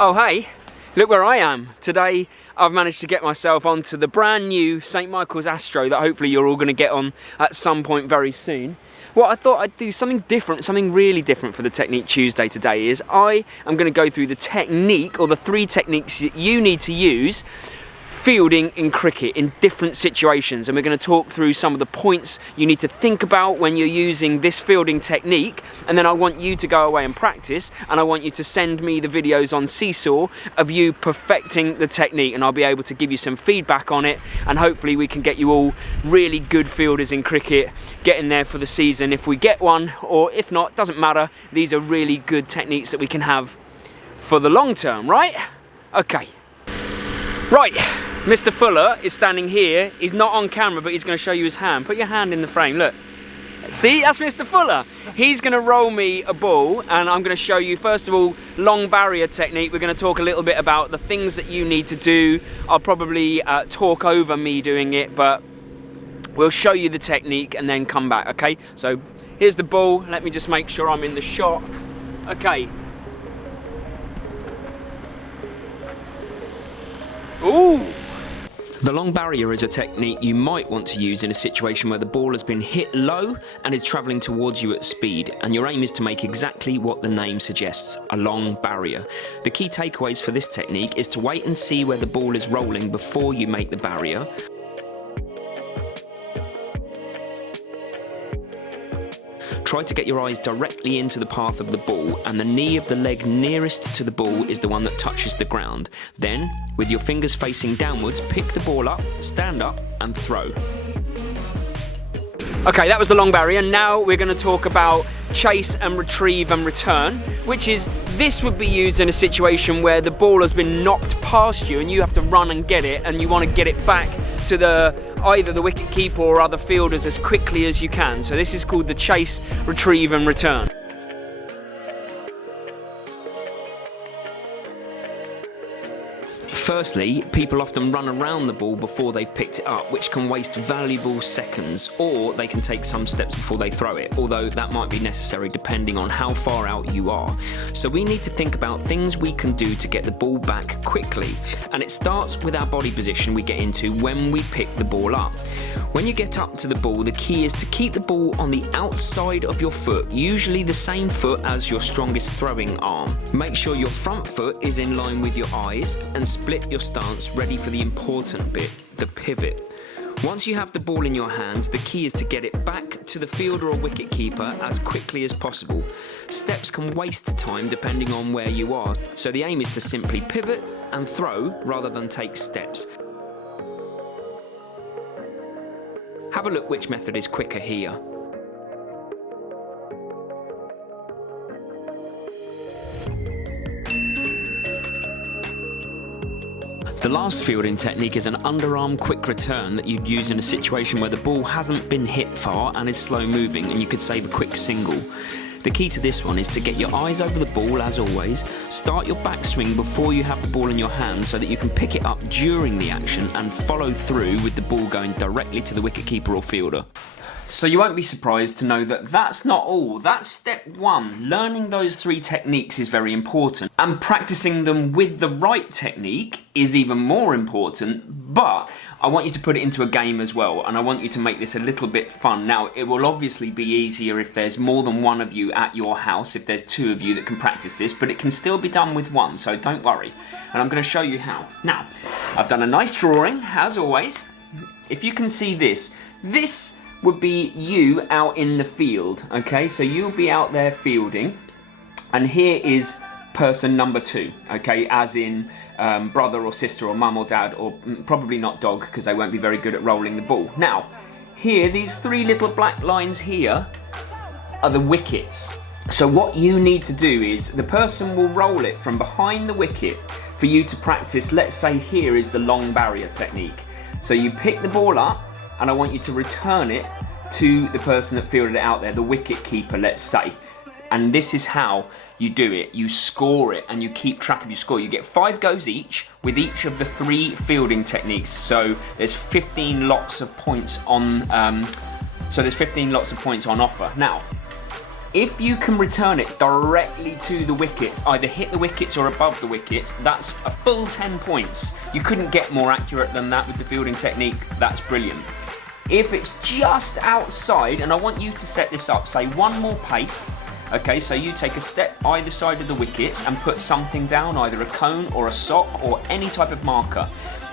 Oh hey, look where I am. Today I've managed to get myself onto the brand new St Michael's Astro that hopefully you're all going to get on at some point very soon. What I thought I'd do, something different, something really different for the Technique Tuesday today is I am going to go through the technique, or the 3 techniques that you need to use fielding in cricket in different situations, and we're going to talk through some of the points you need to think about when you're using this fielding technique, and then I want you to go away and practice, and I want you to send me the videos on Seesaw of you perfecting the technique, and I'll be able to give you some feedback on it, and hopefully we can get you all really good fielders in cricket, getting there for the season if we get one, or if not, doesn't matter. These are really good techniques that we can have for the long term, right? Okay. Right. Mr. Fuller is standing here. He's not on camera, but he's going to show you his hand. Put your hand in the frame, look. See, that's Mr. Fuller. He's going to roll me a ball, and I'm going to show you, first of all, long barrier technique. We're going to talk a little bit about the things that you need to do. I'll probably talk over me doing it, but we'll show you the technique and then come back, okay? So here's the ball. Let me just make sure I'm in the shot. Okay. Ooh! The long barrier is a technique you might want to use in a situation where the ball has been hit low and is travelling towards you at speed, and your aim is to make exactly what the name suggests, a long barrier. The key takeaways for this technique is to wait and see where the ball is rolling before you make the barrier. Try to get your eyes directly into the path of the ball, and the knee of the leg nearest to the ball is the one that touches the ground. Then, with your fingers facing downwards, pick the ball up, stand up and throw. Okay, that was the long barrier. Now we're going to talk about chase and retrieve and return, which is, this would be used in a situation where the ball has been knocked past you and you have to run and get it, and you want to get it back to either the wicket keeper or other fielders as quickly as you can. So this is called the chase, retrieve and return. Firstly, people often run around the ball before they've picked it up, which can waste valuable seconds, or they can take some steps before they throw it, although that might be necessary depending on how far out you are. So we need to think about things we can do to get the ball back quickly, and it starts with our body position we get into when we pick the ball up. When you get up to the ball, the key is to keep the ball on the outside of your foot, usually the same foot as your strongest throwing arm. Make sure your front foot is in line with your eyes, and split your stance ready for the important bit, the pivot. Once you have the ball in your hands, the key is to get it back to the fielder or wicket keeper as quickly as possible. Steps can waste time depending on where you are, so the aim is to simply pivot and throw rather than take steps. Have a look which method is quicker here. The last fielding technique is an underarm quick return that you'd use in a situation where the ball hasn't been hit far and is slow moving, and you could save a quick single. The key to this one is to get your eyes over the ball as always, start your backswing before you have the ball in your hand so that you can pick it up during the action and follow through with the ball going directly to the wicketkeeper or fielder. So you won't be surprised to know that that's not all. That's step 1. Learning those 3 techniques is very important, and practicing them with the right technique is even more important, but I want you to put it into a game as well, and I want you to make this a little bit fun. Now, it will obviously be easier if there's more than one of you at your house, if there's 2 of you that can practice this, but it can still be done with 1, so don't worry. And I'm going to show you how. Now, I've done a nice drawing, as always. If you can see this would be you out in the field, okay? So you'll be out there fielding, and here is person number 2, okay? As in brother or sister or mum or dad, or probably not dog, because they won't be very good at rolling the ball. Now, here, these 3 little black lines here are the wickets. So what you need to do is, the person will roll it from behind the wicket for you to practice. Let's say here is the long barrier technique. So you pick the ball up, and I want you to return it to the person that fielded it out there, the wicket keeper, let's say. And this is how you do it. You score it and you keep track of your score. You get 5 goes each with each of the 3 fielding techniques. So there's 15 lots of points on offer. Now, If you can return it directly to the wickets, either hit the wickets or above the wickets, that's a full 10 points. You couldn't get more accurate than that with the fielding technique. That's brilliant. If it's just outside, and I want you to set this up, say one more pace. Okay, so you take a step either side of the wickets and put something down, either a cone or a sock or any type of marker.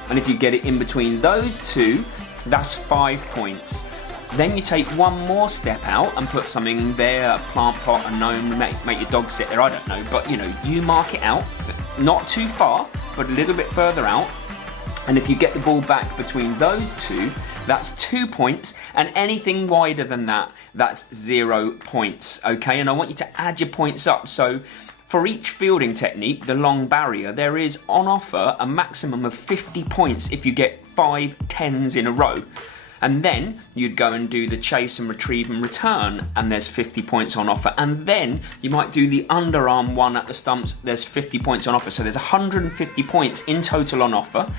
And if you get it in between those two, that's 5 points. Then you take one more step out and put something there, a plant pot, a gnome, make your dog sit there, I don't know. But you know, you mark it out, not too far, but a little bit further out. And if you get the ball back between those two, that's 2 points, and anything wider than that, that's 0 points, okay? And I want you to add your points up. So for each fielding technique, the long barrier, there is on offer a maximum of 50 points if you get 5 10s in a row. And then you'd go and do the chase and retrieve and return, and there's 50 points on offer. And then you might do the underarm one at the stumps, there's 50 points on offer. So there's 150 points in total on offer.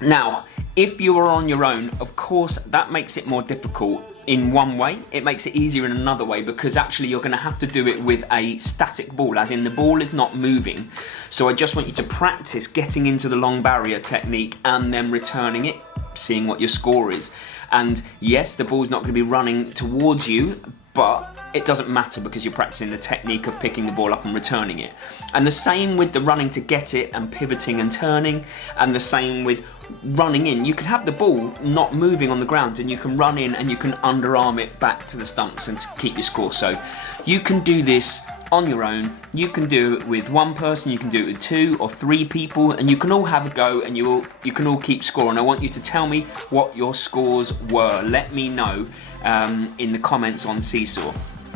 Now, if you are on your own, of course, that makes it more difficult in one way. It makes it easier in another way, because actually you're going to have to do it with a static ball, as in the ball is not moving. So I just want you to practice getting into the long barrier technique and then returning it, seeing what your score is. And yes, the ball's not going to be running towards you, but it doesn't matter because you're practicing the technique of picking the ball up and returning it. And the same with the running to get it and pivoting and turning, and the same with running in. You can have the ball not moving on the ground and you can run in and you can underarm it back to the stumps and keep your score. So you can do this on your own, you can do it with one person, you can do it with 2 or 3 people, and you can all have a go and you can all keep score. And I want you to tell me what your scores were. Let me know in the comments on Seesaw.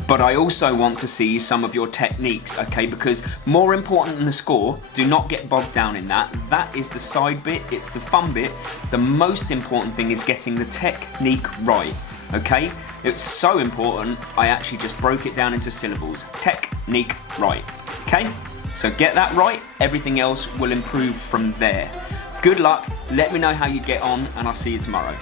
But I also want to see some of your techniques, okay? Because more important than the score, do not get bogged down in that. That is the side bit, it's the fun bit. The most important thing is getting the technique right, okay? It's so important, I actually just broke it down into syllables. Technique right, okay? So get that right, everything else will improve from there. Good luck, let me know how you get on, and I'll see you tomorrow.